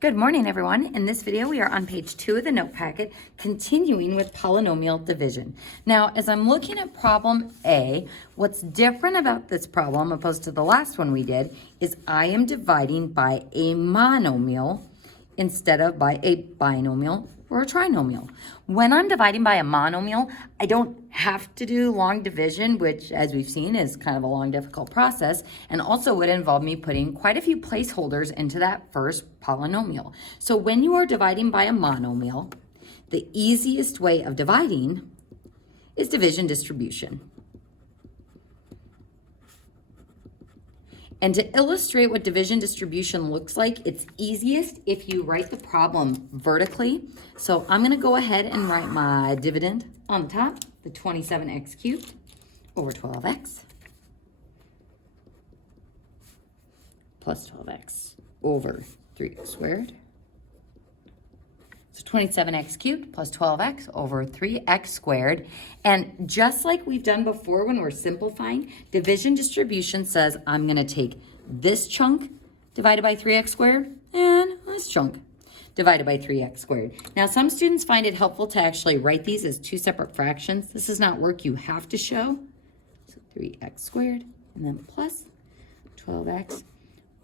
Good morning, everyone. In this video, we are on page 2 of the note packet, continuing with polynomial division. Now, as I'm looking at problem A, what's different about this problem opposed to the last one we did is I am dividing by a monomial instead of by a binomial or a trinomial. When I'm dividing by a monomial, I don't have to do long division, which, as we've seen, is kind of a long, difficult process, and also would involve me putting quite a few placeholders into that first polynomial. So when you are dividing by a monomial, the easiest way of dividing is division distribution. And to illustrate what division distribution looks like, it's easiest if you write the problem vertically. So I'm going to go ahead and write my dividend on the top, the 27x cubed over 12x plus 12x over 3x squared. So 27x cubed plus 12x over 3x squared. And just like we've done before when we're simplifying, division distribution says I'm going to take this chunk divided by 3x squared and this chunk divided by 3x squared. Now, some students find it helpful to actually write these as two separate fractions. This is not work you have to show. So 3x squared and then plus 12x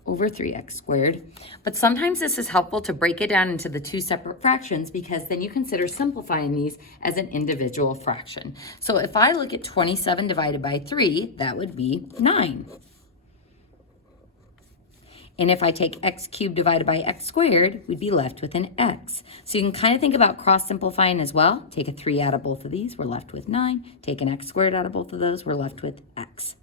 over 3x squared. But sometimes this is helpful to break it down into the two separate fractions because then you consider simplifying these as an individual fraction. So if I look at 27 divided by 3, that would be 9. And if I take x cubed divided by x squared, we'd be left with an x. So you can kind of think about cross-simplifying as well. Take a 3 out of both of these, we're left with 9. Take an x squared out of both of those, we're left with x.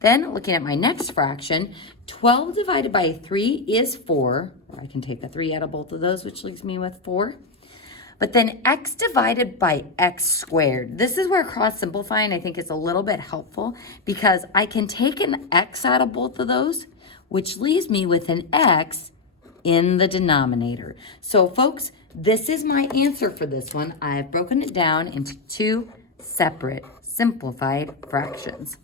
Then, looking at my next fraction, 12 divided by 3 is 4. Or I can take a 3 out of both of those, which leaves me with 4. But then x divided by x squared. This is where cross-simplifying, I think, is a little bit helpful because I can take an x out of both of those, which leaves me with an x in the denominator. So, folks, this is my answer for this one. I've broken it down into two separate simplified fractions.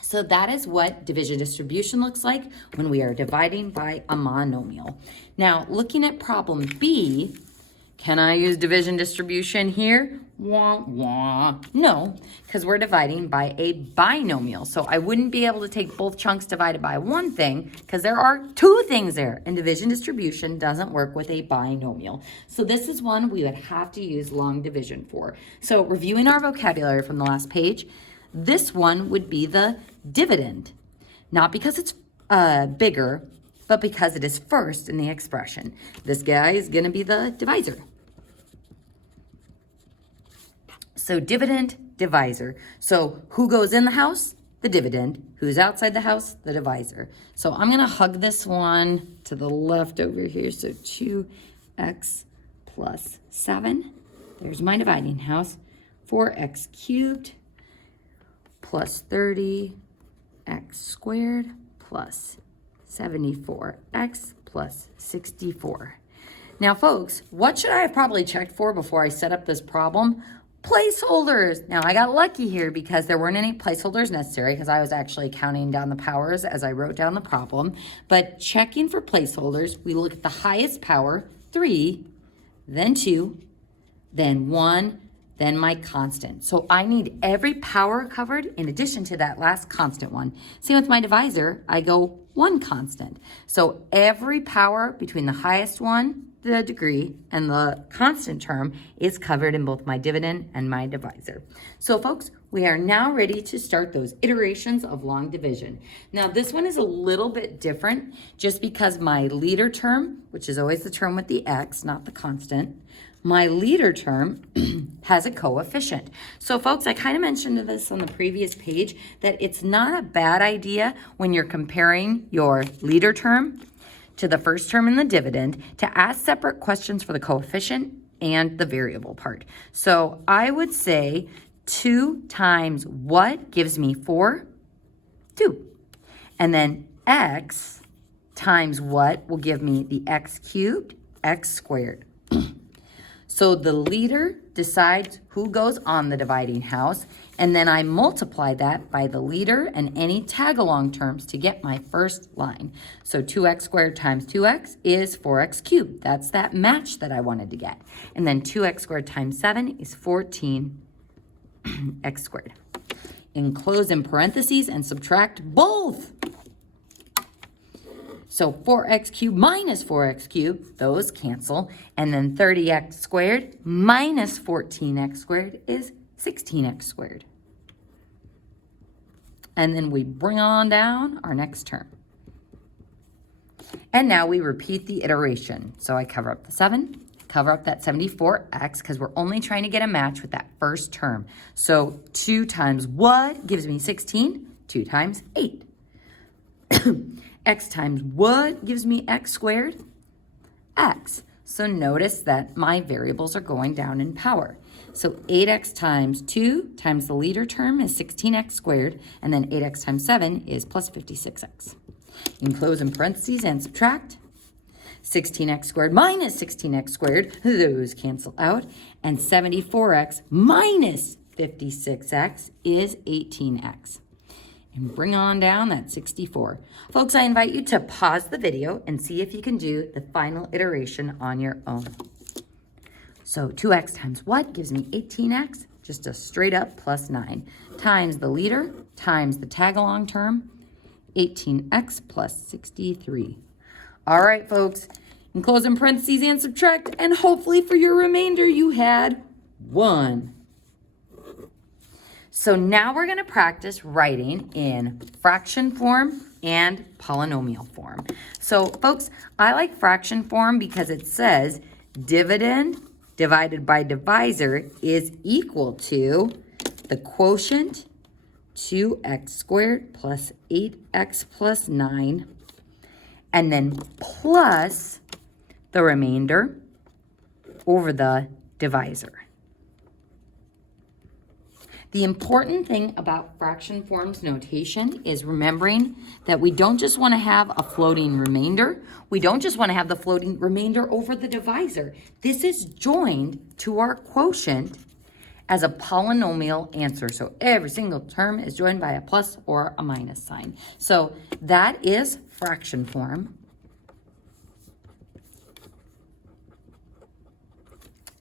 So that is what division distribution looks like when we are dividing by a monomial. Now, looking at problem B, can I use division distribution here? Wah, wah. No, because we're dividing by a binomial. So I wouldn't be able to take both chunks divided by one thing because there are two things there, and division distribution doesn't work with a binomial. So this is one we would have to use long division for. So reviewing our vocabulary from the last page, this one would be the dividend, not because it's bigger, but because it is first in the expression. This guy is going to be the divisor. So dividend, divisor. So who goes in the house? The dividend. Who's outside the house? The divisor. So I'm going to hug this one to the left over here. So 2x plus 7. There's my dividing house. 4x cubed plus 30x squared plus 74x plus 64. Now, folks, what should I have probably checked for before I set up this problem? Placeholders. Now, I got lucky here because there weren't any placeholders necessary because I was actually counting down the powers as I wrote down the problem. But checking for placeholders, we look at the highest power, 3, then 2, then 1, then my constant. So I need every power covered in addition to that last constant one. Same with my divisor, I go 1 constant. So every power between the highest one, the degree, and the constant term is covered in both my dividend and my divisor. So folks, we are now ready to start those iterations of long division. Now this one is a little bit different just because my leader term, which is always the term with the x, not the constant, my leader term has a coefficient. So folks, I kind of mentioned this on the previous page that it's not a bad idea when you're comparing your leader term to the first term in the dividend to ask separate questions for the coefficient and the variable part. So I would say 2 times what gives me 4? 2. And then x times what will give me the x cubed, x squared. So the leader decides who goes on the dividing house, and then I multiply that by the leader and any tag-along terms to get my first line. So 2x squared times 2x is 4x cubed. That's that match that I wanted to get. And then 2x squared times 7 is 14x squared. Enclose in parentheses and subtract both. So 4x cubed minus 4x cubed, those cancel. And then 30x squared minus 14x squared is 16x squared. And then we bring on down our next term. And now we repeat the iteration. So I cover up the 7, cover up that 74x, because we're only trying to get a match with that first term. So 2 times what gives me 16? 2 times 8. X times what gives me x squared? X. So notice that my variables are going down in power. So 8x times 2 times the leader term is 16x squared, and then 8x times 7 is plus 56x. Enclose in parentheses and subtract. 16x squared minus 16x squared, those cancel out, and 74x minus 56x is 18x. And bring on down that 64. Folks, I invite you to pause the video and see if you can do the final iteration on your own. So 2x times what gives me 18x? Just a straight up plus 9. Times the leader times the tag-along term, 18x plus 63. All right, folks, enclose in parentheses and subtract, and hopefully for your remainder you had 1. So now we're going to practice writing in fraction form and polynomial form. So folks, I like fraction form because it says dividend divided by divisor is equal to the quotient 2x squared plus 8x plus 9, and then plus the remainder over the divisor. The important thing about fraction forms notation is remembering that we don't just want to have a floating remainder. We don't just want to have the floating remainder over the divisor. This is joined to our quotient as a polynomial answer. So every single term is joined by a plus or a minus sign. So that is fraction form.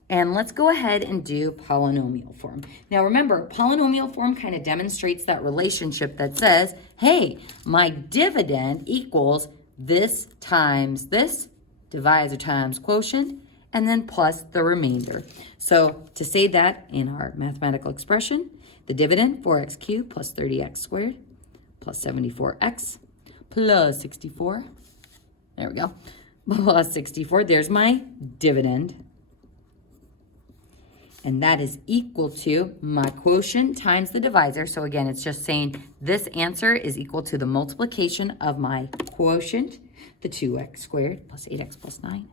And let's go ahead and do polynomial form. Now remember, polynomial form kind of demonstrates that relationship that says, hey, my dividend equals this times this, divisor times quotient, and then plus the remainder. So to say that in our mathematical expression, the dividend, 4x cubed plus 30x squared plus 74x plus 64. There we go. Plus 64. There's my dividend. And that is equal to my quotient times the divisor. So again, it's just saying this answer is equal to the multiplication of my quotient, the 2x squared plus 8x plus 9.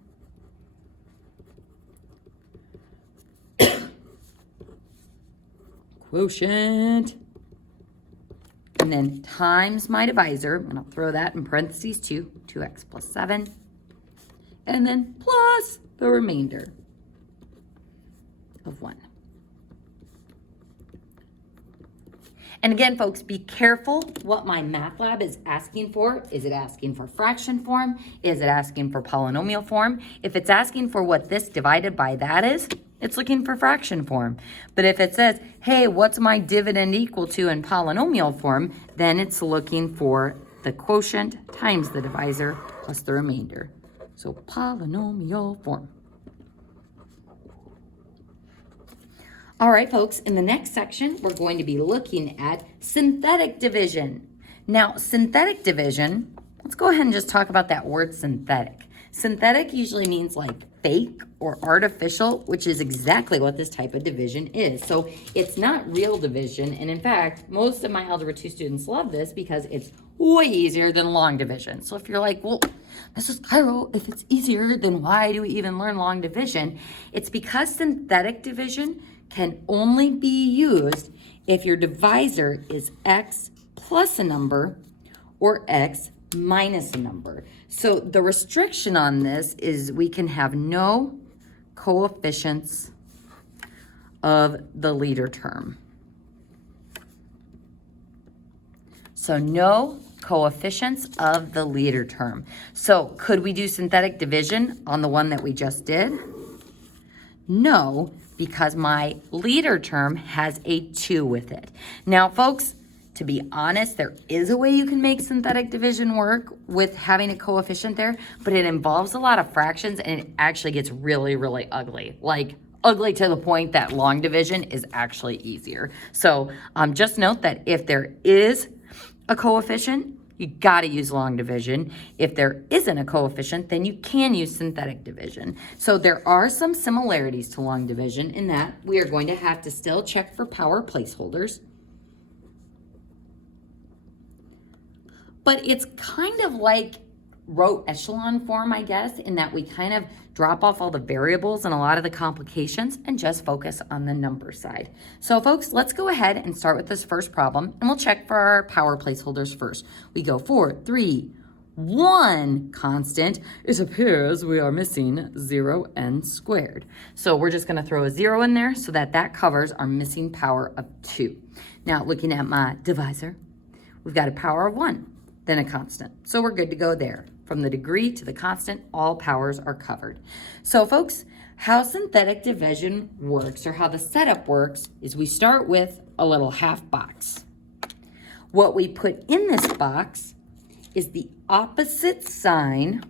Quotient. And then times my divisor. I'm going to throw that in parentheses 2x plus 7. And then plus the remainder of 1. And again, folks, be careful what my math lab is asking for. Is it asking for fraction form? Is it asking for polynomial form? If it's asking for what this divided by that is, it's looking for fraction form. But if it says, hey, what's my dividend equal to in polynomial form, then it's looking for the quotient times the divisor plus the remainder. So polynomial form. All right, folks, in the next section, we're going to be looking at synthetic division. Now, synthetic division, let's go ahead and just talk about that word synthetic. Synthetic usually means like fake or artificial, which is exactly what this type of division is. So it's not real division. And in fact, most of my Algebra 2 students love this because it's way easier than long division. So if you're like, well, Mrs. Cairo, if it's easier, then why do we even learn long division? It's because synthetic division can only be used if your divisor is x plus a number or x minus a number. So the restriction on this is we can have no coefficients of the leader term. So no coefficients of the leader term. So could we do synthetic division on the one that we just did? No, because my leader term has a 2 with it. Now, folks, to be honest, there is a way you can make synthetic division work with having a coefficient there, but it involves a lot of fractions and it actually gets really, really ugly. Like ugly to the point that long division is actually easier. So just note that if there is a coefficient, you gotta use long division. If there isn't a coefficient, then you can use synthetic division. So there are some similarities to long division in that we are going to have to still check for power placeholders. But it's kind of like row echelon form, I guess, in that we kind of drop off all the variables and a lot of the complications and just focus on the number side. So folks, let's go ahead and start with this first problem and we'll check for our power placeholders first. We go 4, 3, 1 constant. It appears we are missing 0n squared. So we're just gonna throw a 0 in there so that that covers our missing power of 2. Now looking at my divisor, we've got a power of 1. Then a constant. So we're good to go there. From the degree to the constant, all powers are covered. So folks, how synthetic division works, or how the setup works, is we start with a little half box. What we put in this box is the opposite sign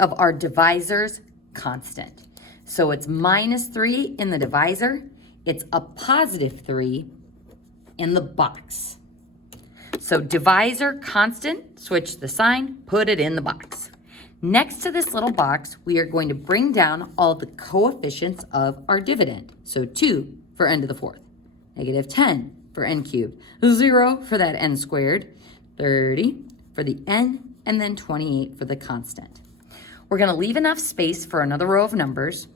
of our divisor's constant. So it's -3 in the divisor, it's a +3 in the box. So divisor constant, switch the sign, put it in the box. Next to this little box, we are going to bring down all the coefficients of our dividend. So 2 for n to the 4th, -10 for n cubed, 0 for that n squared, 30 for the n, and then 28 for the constant. We're going to leave enough space for another row of numbers,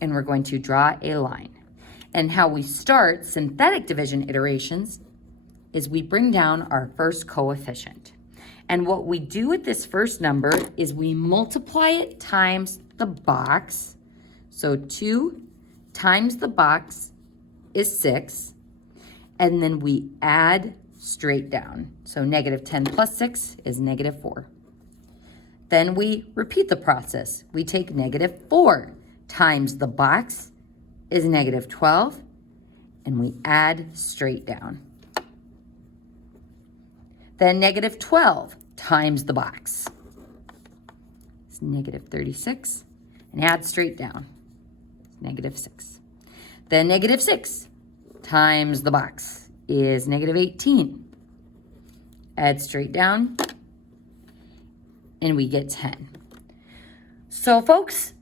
and we're going to draw a line. And how we start synthetic division iterations is we bring down our first coefficient. And what we do with this first number is we multiply it times the box. So 2 times the box is 6. And then we add straight down. So -10 plus 6 is -4. Then we repeat the process. We take -4 times the box is -12. And we add straight down. Then -12 times the box is -36, and add straight down, -6. Then -6 times the box is -18. Add straight down, and we get 10. So folks,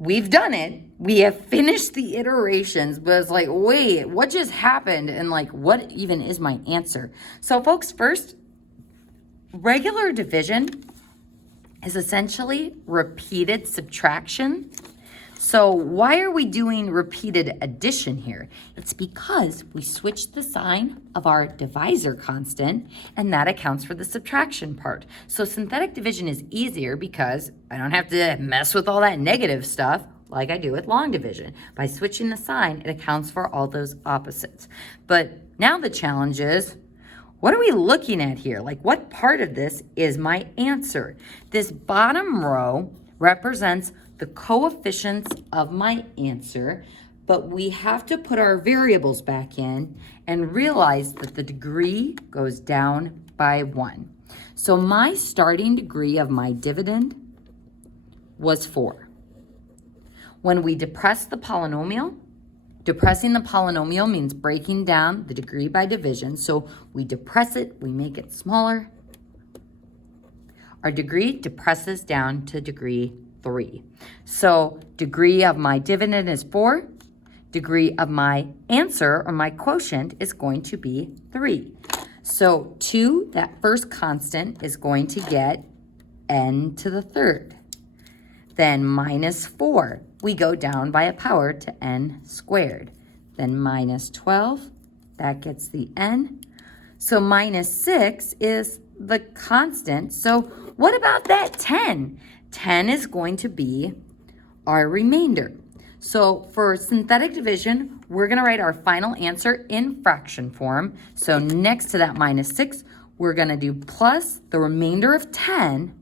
we've done it. We have finished the iterations, but it's like, wait, what just happened? And like, what even is my answer? So folks, first, regular division is essentially repeated subtraction. So why are we doing repeated addition here? It's because we switched the sign of our divisor constant, and that accounts for the subtraction part. So synthetic division is easier because I don't have to mess with all that negative stuff like I do with long division. By switching the sign, it accounts for all those opposites. But now the challenge is, what are we looking at here? Like, what part of this is my answer? This bottom row represents the coefficients of my answer, but we have to put our variables back in and realize that the degree goes down by 1. So my starting degree of my dividend was 4. When we depress the polynomial, depressing the polynomial means breaking down the degree by division. So we depress it, we make it smaller. Our degree depresses down to degree 3. So degree of my dividend is 4. Degree of my answer, or my quotient, is going to be 3. So 2, that first constant, is going to get n to the 3rd. Then -4. We go down by a power to n squared. Then -12, that gets the n. So -6 is the constant. So what about that 10? 10 is going to be our remainder. So for synthetic division, we're going to write our final answer in fraction form. So next to that minus 6, we're going to do plus the remainder of 10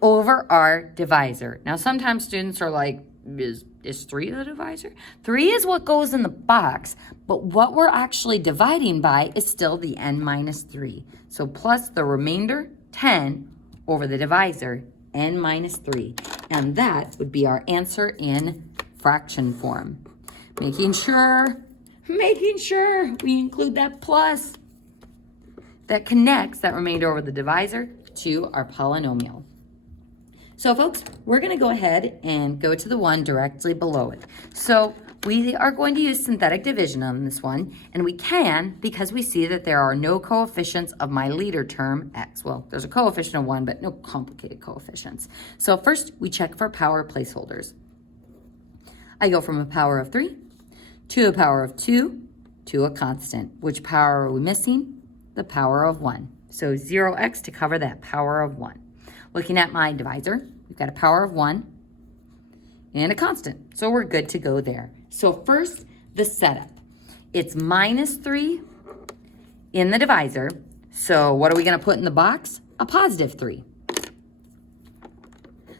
over our divisor. Now, sometimes students are like, is 3 the divisor? 3 is what goes in the box, but what we're actually dividing by is still the n minus 3. So plus the remainder, 10, over the divisor, n minus 3. And that would be our answer in fraction form. Making sure we include that plus that connects that remainder over the divisor to our polynomial. So folks, we're going to go ahead and go to the one directly below it. So we are going to use synthetic division on this one, and we can because we see that there are no coefficients of my leader term, x. Well, there's a coefficient of 1, but no complicated coefficients. So first, we check for power placeholders. I go from a power of 3 to a power of 2 to a constant. Which power are we missing? The power of 1. So 0x to cover that power of 1. Looking at my divisor, we've got a power of 1 and a constant. So we're good to go there. So first, the setup. It's minus 3 in the divisor. So what are we going to put in the box? A positive 3.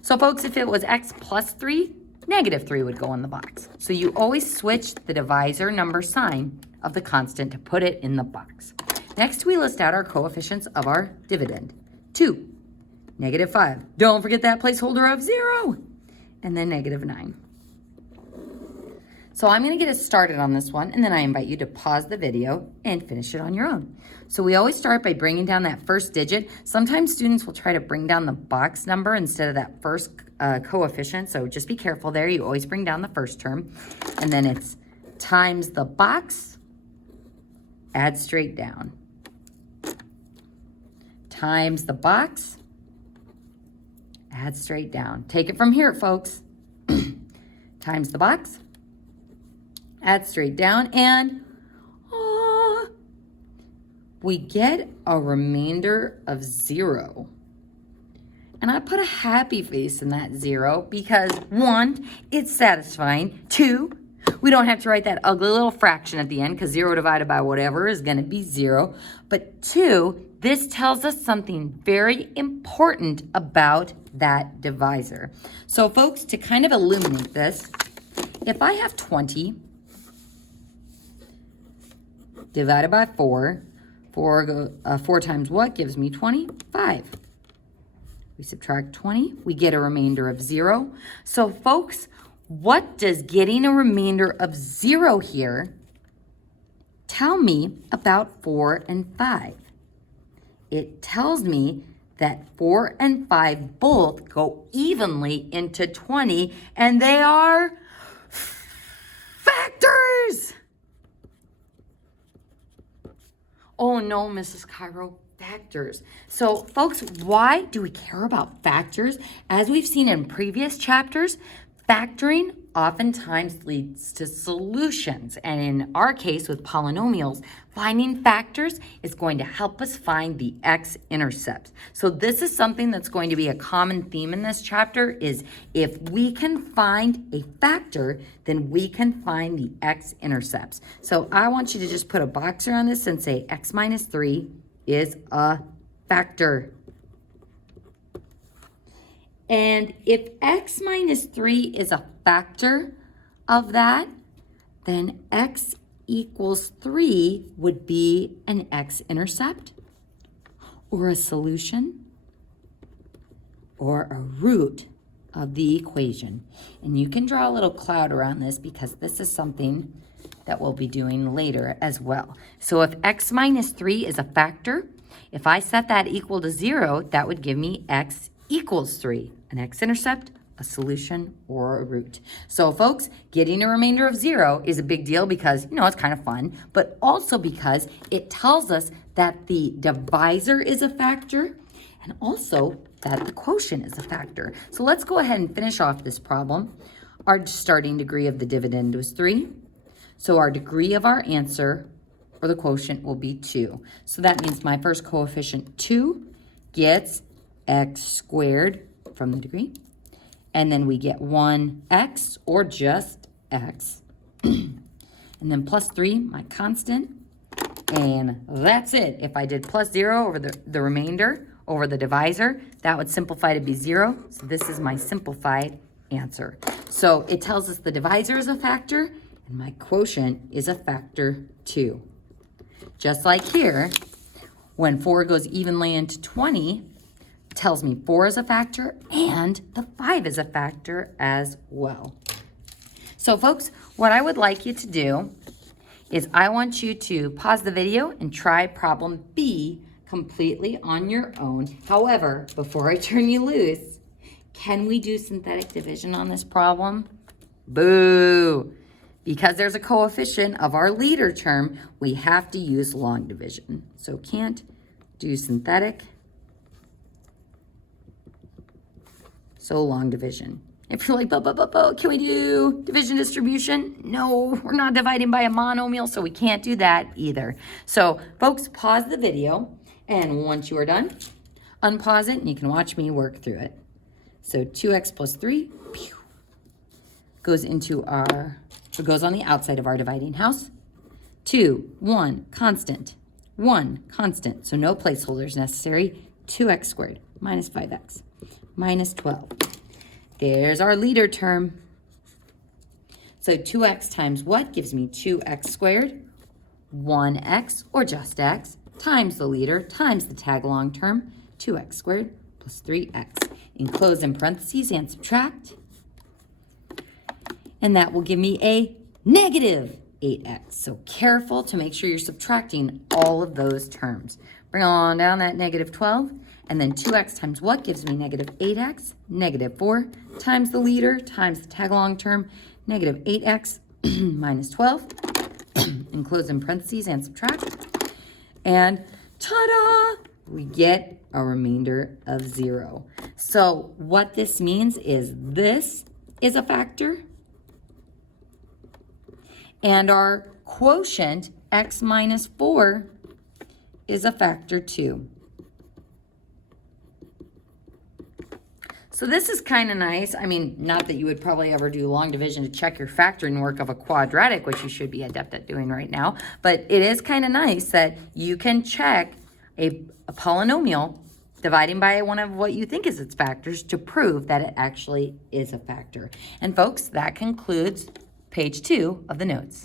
So folks, if it was x plus 3, negative 3 would go in the box. So you always switch the divisor number sign of the constant to put it in the box. Next, we list out our coefficients of our dividend. 2, negative 5. Don't forget that placeholder of 0. And then negative 9. So I'm going to get us started on this one, and then I invite you to pause the video and finish it on your own. So we always start by bringing down that first digit. Sometimes students will try to bring down the box number instead of that first coefficient, so just be careful there. You always bring down the first term, and then it's times the box, add straight down. Times the box, add straight down. Take it from here, folks. Times the box, add straight down, and we get a remainder of 0. And I put a happy face in that 0 because 1, it's satisfying. 2, we don't have to write that ugly little fraction at the end because 0 divided by whatever is going to be 0. But 2, this tells us something very important about that divisor. So folks, to kind of illuminate this, if I have 20 divided by 4, 4 times what gives me 25? We subtract 20, we get a remainder of 0. So folks, what does getting a remainder of 0 here tell me about 4 and 5? It tells me that 4 and 5 both go evenly into 20, and they are factors. Oh no, Mrs. Cairo, factors. So folks, why do we care about factors? As we've seen in previous chapters, factoring oftentimes leads to solutions. And in our case with polynomials, finding factors is going to help us find the x-intercepts. So this is something that's going to be a common theme in this chapter is if we can find a factor, then we can find the x-intercepts. So I want you to just put a box around this and say x minus 3 is a factor. And if x minus 3 is a factor of that, then x equals 3 would be an x-intercept or a solution or a root of the equation. And you can draw a little cloud around this because this is something that we'll be doing later as well. So if x minus 3 is a factor, if I set that equal to 0, that would give me x equals 3, an x-intercept, a solution, or a root. So folks, getting a remainder of 0 is a big deal because, you know, it's kind of fun, but also because it tells us that the divisor is a factor and also that the quotient is a factor. So let's go ahead and finish off this problem. Our starting degree of the dividend was 3. So our degree of our answer, or the quotient, will be 2. So that means my first coefficient, 2, gets x squared from the degree. And then we get 1x, or just x. And then plus 3, my constant. And that's it. If I did plus 0 over the remainder over the divisor, that would simplify to be 0. So this is my simplified answer. So it tells us the divisor is a factor, and my quotient is a factor 2. Just like here, when 4 goes evenly into 20, it tells me 4 is a factor and the 5 is a factor as well. So folks, what I would like you to do is I want you to pause the video and try problem B completely on your own. However, before I turn you loose, can we do synthetic division on this problem? Boo! Because there's a coefficient of our leader term, we have to use long division. So can't do synthetic, so long division. If you're like, can we do division distribution? No, we're not dividing by a monomial, so we can't do that either. So folks, pause the video, and once you are done, unpause it, and you can watch me work through it. So 2x plus 3 goes into it goes on the outside of our dividing house. 2, 1, constant. 1, constant, so no placeholders necessary. 2x squared minus 5x minus 12. There's our leader term. So 2x times what gives me 2x squared? 1x, or just x, times the leader times the tag along term, 2x squared plus 3x. Enclose in parentheses and subtract. And that will give me a negative 8x. So careful to make sure you're subtracting all of those terms. Bring on down that negative 12. And then 2x times what gives me negative 8x? Negative 4 times the leader times the tag-along term, negative 8x minus 12. Enclose in parentheses and subtract. And ta-da! We get a remainder of 0. So what this means is this is a factor, and our quotient, x minus 4, is a factor 2. So this is kind of nice. I mean, not that you would probably ever do long division to check your factoring work of a quadratic, which you should be adept at doing right now, but it is kind of nice that you can check a polynomial dividing by one of what you think is its factors to prove that it actually is a factor. And folks, that concludes page 2 of the notes.